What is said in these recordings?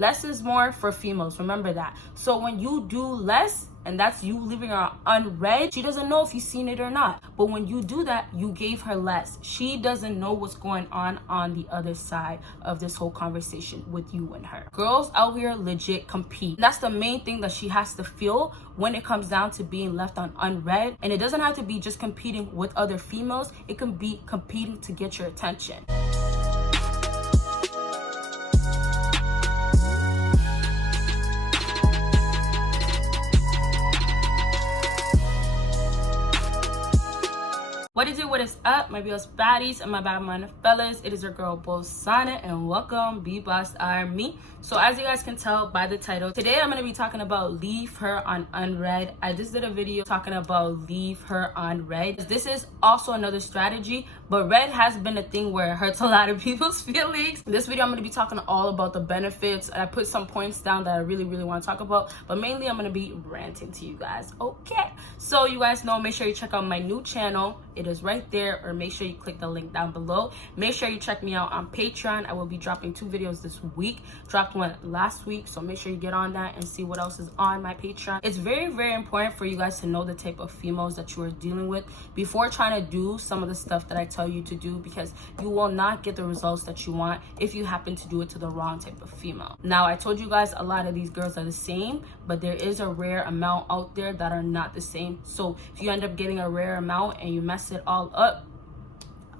Less is more for females. Remember that. So when you do less, and that's you leaving her unread, she doesn't know if you've seen it or not. But when you do that, you gave her less. She doesn't know what's going on the other side of this whole conversation with you and her. Girls out here legit compete. That's the main thing that she has to feel when it comes down to being left on unread. And it doesn't have to be just competing with other females. It can be competing to get your attention. What is up, my BBossBaddies and my bad mind fellas? It is your girl Bosana, and welcome BBossArmy. So as you guys can tell by the title, today I'm going to be talking about leave her on unread. I just did a video talking about leave her on read. This is also another strategy, but read has been a thing where it hurts a lot of people's feelings. In this video, I'm going to be talking all about the benefits. I put some points down that I really want to talk about, but mainly I'm going to be ranting to you guys. Okay, so you guys know, make sure you check out my new channel. It is right there, or make sure you click the link down below. Make sure you check me out on Patreon. I will be dropping 2 videos this week. Dropped one last week, so make sure you get on that and see what else is on my Patreon. It's very important for you guys to know the type of females that you are dealing with before trying to do some of the stuff that I tell you to do, because you will not get the results that you want if you happen to do it to the wrong type of female. Now, I told you guys a lot of these girls are the same, but there is a rare amount out there that are not the same. So if you end up getting a rare amount and you mess it all up,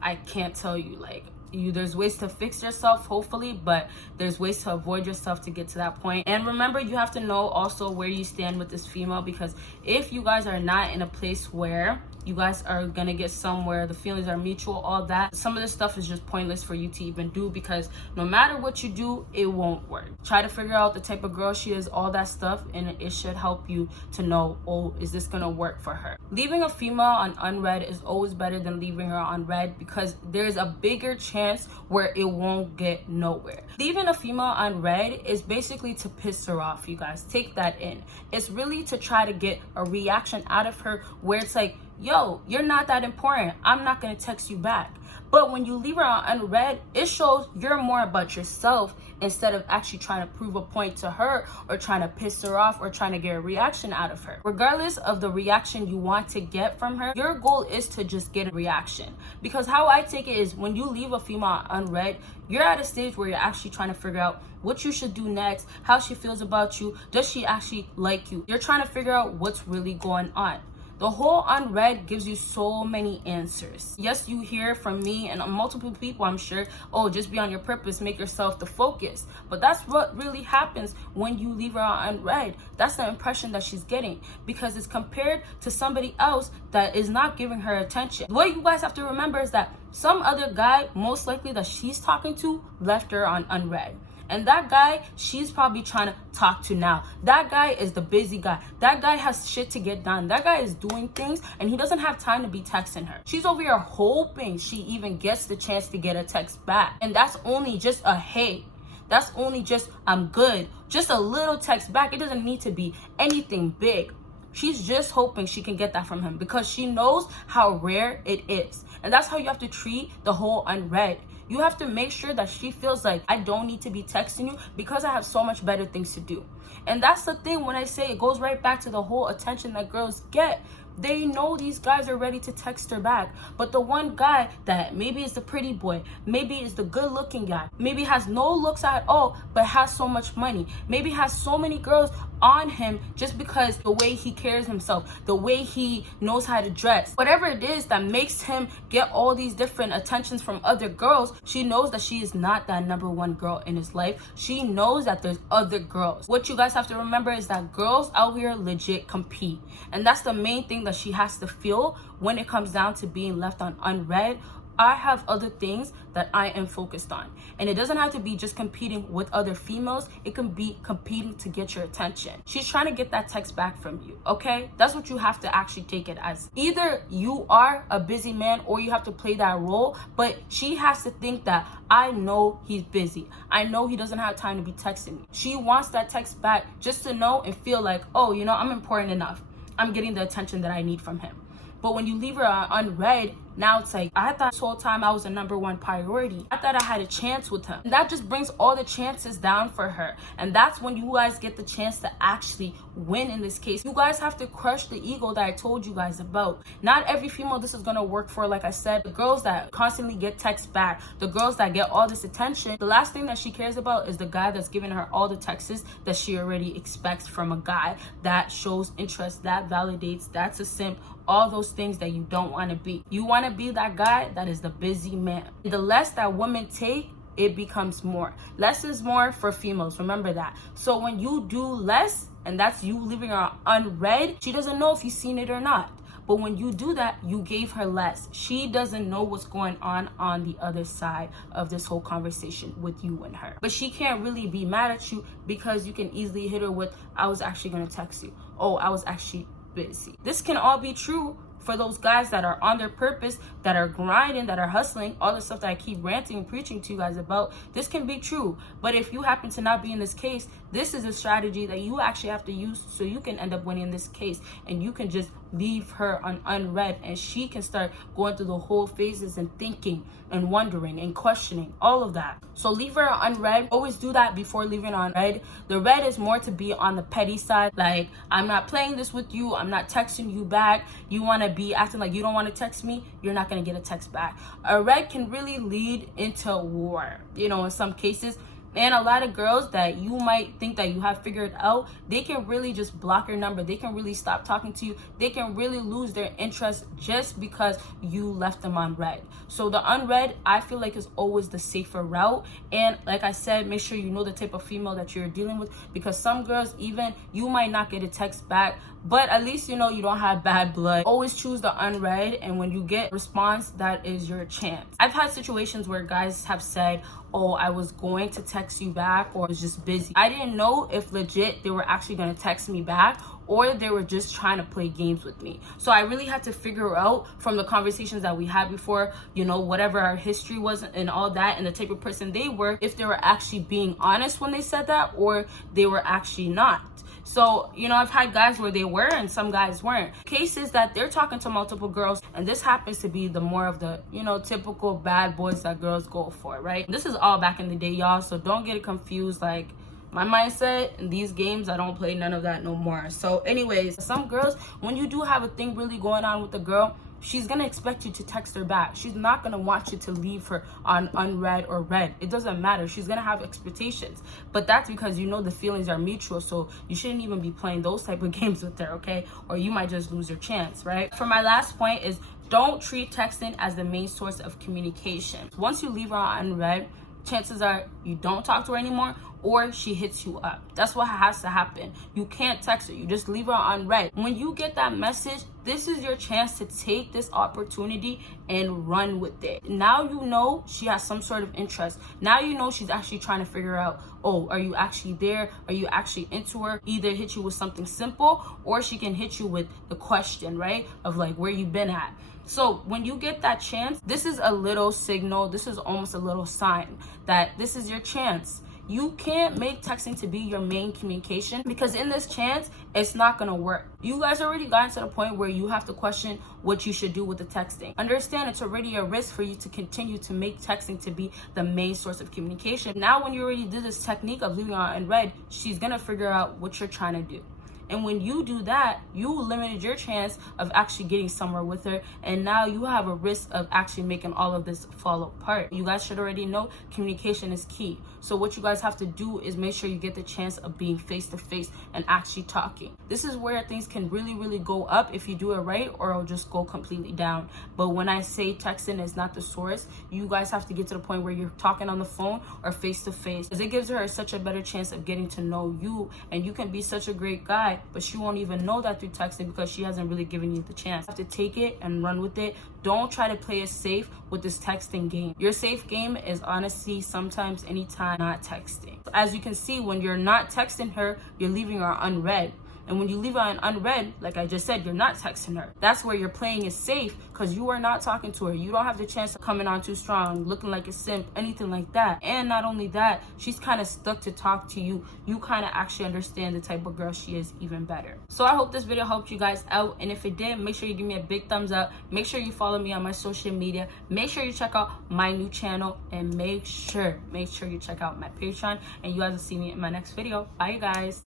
I can't tell you, like, there's ways to fix yourself, hopefully, but there's ways to avoid yourself to get to that point. And remember, you have to know also where you stand with this female, because if you guys are not in a place where you guys are gonna get somewhere, the feelings are mutual, all that, some of this stuff is just pointless for you to even do, because no matter what you do, it won't work. Try to figure out the type of girl she is, all that stuff, and it should help you to know, oh, is this gonna work for her? Leaving a female on unread is always better than leaving her on read, because there's a bigger chance where it won't get nowhere. Leaving a female on read is basically to piss her off, you guys. Take that in. It's really to try to get a reaction out of her where it's like, yo, you're not that important. I'm not going to text you back. But when you leave her on unread, it shows you're more about yourself instead of actually trying to prove a point to her or trying to piss her off or trying to get a reaction out of her. Regardless of the reaction you want to get from her, your goal is to just get a reaction. Because how I take it is, when you leave a female on unread, you're at a stage where you're actually trying to figure out what you should do next, how she feels about you, does she actually like you? You're trying to figure out what's really going on. The whole unread gives you so many answers. Yes, you hear from me and multiple people, I'm sure, oh, just be on your purpose, make yourself the focus. But that's what really happens when you leave her on unread. That's the impression that she's getting, because it's compared to somebody else that is not giving her attention. What you guys have to remember is that some other guy, most likely that she's talking to, left her on unread. And that guy, she's probably trying to talk to now. That guy is the busy guy. That guy has shit to get done. That guy is doing things and he doesn't have time to be texting her. She's over here hoping she even gets the chance to get a text back. And that's only just a hey. That's only just, I'm good. Just a little text back. It doesn't need to be anything big. She's just hoping she can get that from him because she knows how rare it is. And that's how you have to treat the whole unread. You have to make sure that she feels like, I don't need to be texting you because I have so much better things to do. And that's the thing when I say it goes right back to the whole attention that girls get. They know these guys are ready to text her back. But the one guy that maybe is the pretty boy, maybe is the good looking guy, maybe has no looks at all, but has so much money, maybe has so many girls on him just because the way he carries himself, the way he knows how to dress, whatever it is that makes him get all these different attentions from other girls, she knows that she is not that #1 girl in his life. She knows that there's other girls. What you guys have to remember is that girls out here legit compete. And that's the main thing that she has to feel when it comes down to being left on unread. I have other things that I am focused on. And it doesn't have to be just competing with other females. It can be competing to get your attention. She's trying to get that text back from you, okay? That's what you have to actually take it as. Either you are a busy man or you have to play that role, but she has to think that I know he's busy. I know he doesn't have time to be texting me. She wants that text back just to know and feel like, oh, you know, I'm important enough. I'm getting the attention that I need from him. But when you leave her unread, Now it's like, I thought this whole time I was a number one priority. I thought I had a chance with him. And that just brings all the chances down for her. And that's when you guys get the chance to actually win in this case. You guys have to crush the ego that I told you guys about. Not every female this is gonna work for. Like I said, the girls that constantly get texts back, the girls that get all this attention, the last thing that she cares about is the guy that's giving her all the texts that she already expects from a guy that shows interest, that validates, that's a simp, all those things that you don't want to be. You want to be that guy that is the busy man. The less that women take, it becomes more. Less is more for females, remember that. So when you do less, and that's you leaving her unread, she doesn't know if you've seen it or not. But when you do that, you gave her less. She doesn't know what's going on the other side of this whole conversation with you and her. But she can't really be mad at you because you can easily hit her with, I was actually going to text you. Oh, I was actually busy. This can all be true for those guys that are on their purpose, that are grinding, that are hustling, all the stuff that I keep ranting and preaching to you guys about. This can be true. But if you happen to not be in this case, this is a strategy that you actually have to use so you can end up winning in this case. And you can just leave her on unread, and she can start going through the whole phases and thinking and wondering and questioning, all of that. So leave her on unread. Always do that before leaving on red. The red is more to be on the petty side. Like, I'm not playing this with you. I'm not texting you back. You want to be acting like you don't want to text me. You're not going to get a text back. A red can really lead into war, you know, in some cases. And a lot of girls that you might think that you have figured out, they can really just block your number. They can really stop talking to you. They can really lose their interest just because you left them on red. So the unread, I feel like, is always the safer route. And like I said, make sure you know the type of female that you're dealing with, because some girls, even you might not get a text back, but at least you know you don't have bad blood. Always choose the unread, and when you get response, that is your chance. I've had situations where guys have said, oh, I was going to text you back, or I was just busy. I didn't know if legit they were actually going to text me back, or they were just trying to play games with me. So I really had to figure out from the conversations that we had before, you know, whatever our history was and all that, and the type of person they were, if they were actually being honest when they said that, or they were actually not. So, you know, I've had guys where they were and some guys weren't. Cases that they're talking to multiple girls, and this happens to be the more of the, you know, typical bad boys that girls go for, right? This is all back in the day, y'all, so don't get it confused. Like, my mindset in these games, I don't play none of that no more. So anyways, some girls, when you do have a thing really going on with the girl, she's gonna expect you to text her back. She's not gonna want you to leave her on unread or read. It doesn't matter. She's gonna have expectations, but that's because you know the feelings are mutual. So you shouldn't even be playing those type of games with her, okay? Or you might just lose your chance, right? For my last point is, don't treat texting as the main source of communication. Once you leave her on unread, chances are you don't talk to her anymore, or she hits you up. That's what has to happen. You can't text her. You just leave her on red. When you get that message, this is your chance to take this opportunity and run with it. Now you know she has some sort of interest. Now you know she's actually trying to figure out, oh, are you actually there? Are you actually into her? Either hit you with something simple, or she can hit you with the question, right? Of like, where you been at? So when you get that chance, this is a little signal. This is almost a little sign that this is your chance. You can't make texting to be your main communication, because in this chance, it's not gonna work. You guys already gotten to the point where you have to question what you should do with the texting. Understand it's already a risk for you to continue to make texting to be the main source of communication. Now, when you already did this technique of leaving her on red, she's gonna figure out what you're trying to do. And when you do that, you limited your chance of actually getting somewhere with her. And now you have a risk of actually making all of this fall apart. You guys should already know communication is key. So what you guys have to do is make sure you get the chance of being face to face and actually talking. This is where things can really, really go up if you do it right, or it'll just go completely down. But when I say texting is not the source, you guys have to get to the point where you're talking on the phone or face to face, because it gives her such a better chance of getting to know you. And you can be such a great guy, but she won't even know that through texting because she hasn't really given you the chance. You have to take it and run with it. Don't try to play it safe with this texting game. Your safe game is honesty, sometimes, anytime, not texting. As you can see, when you're not texting her, you're leaving her unread. And when you leave it on unread, like I just said, you're not texting her. That's where you're playing it safe, because you are not talking to her. You don't have the chance of coming on too strong, looking like a simp, anything like that. And not only that, she's kind of stuck to talk to you. You kind of actually understand the type of girl she is even better. So I hope this video helped you guys out, and if it did, make sure you give me a big thumbs up. Make sure you follow me on my social media. Make sure you check out my new channel, and make sure you check out my Patreon, and you guys will see me in my next video. Bye, you guys.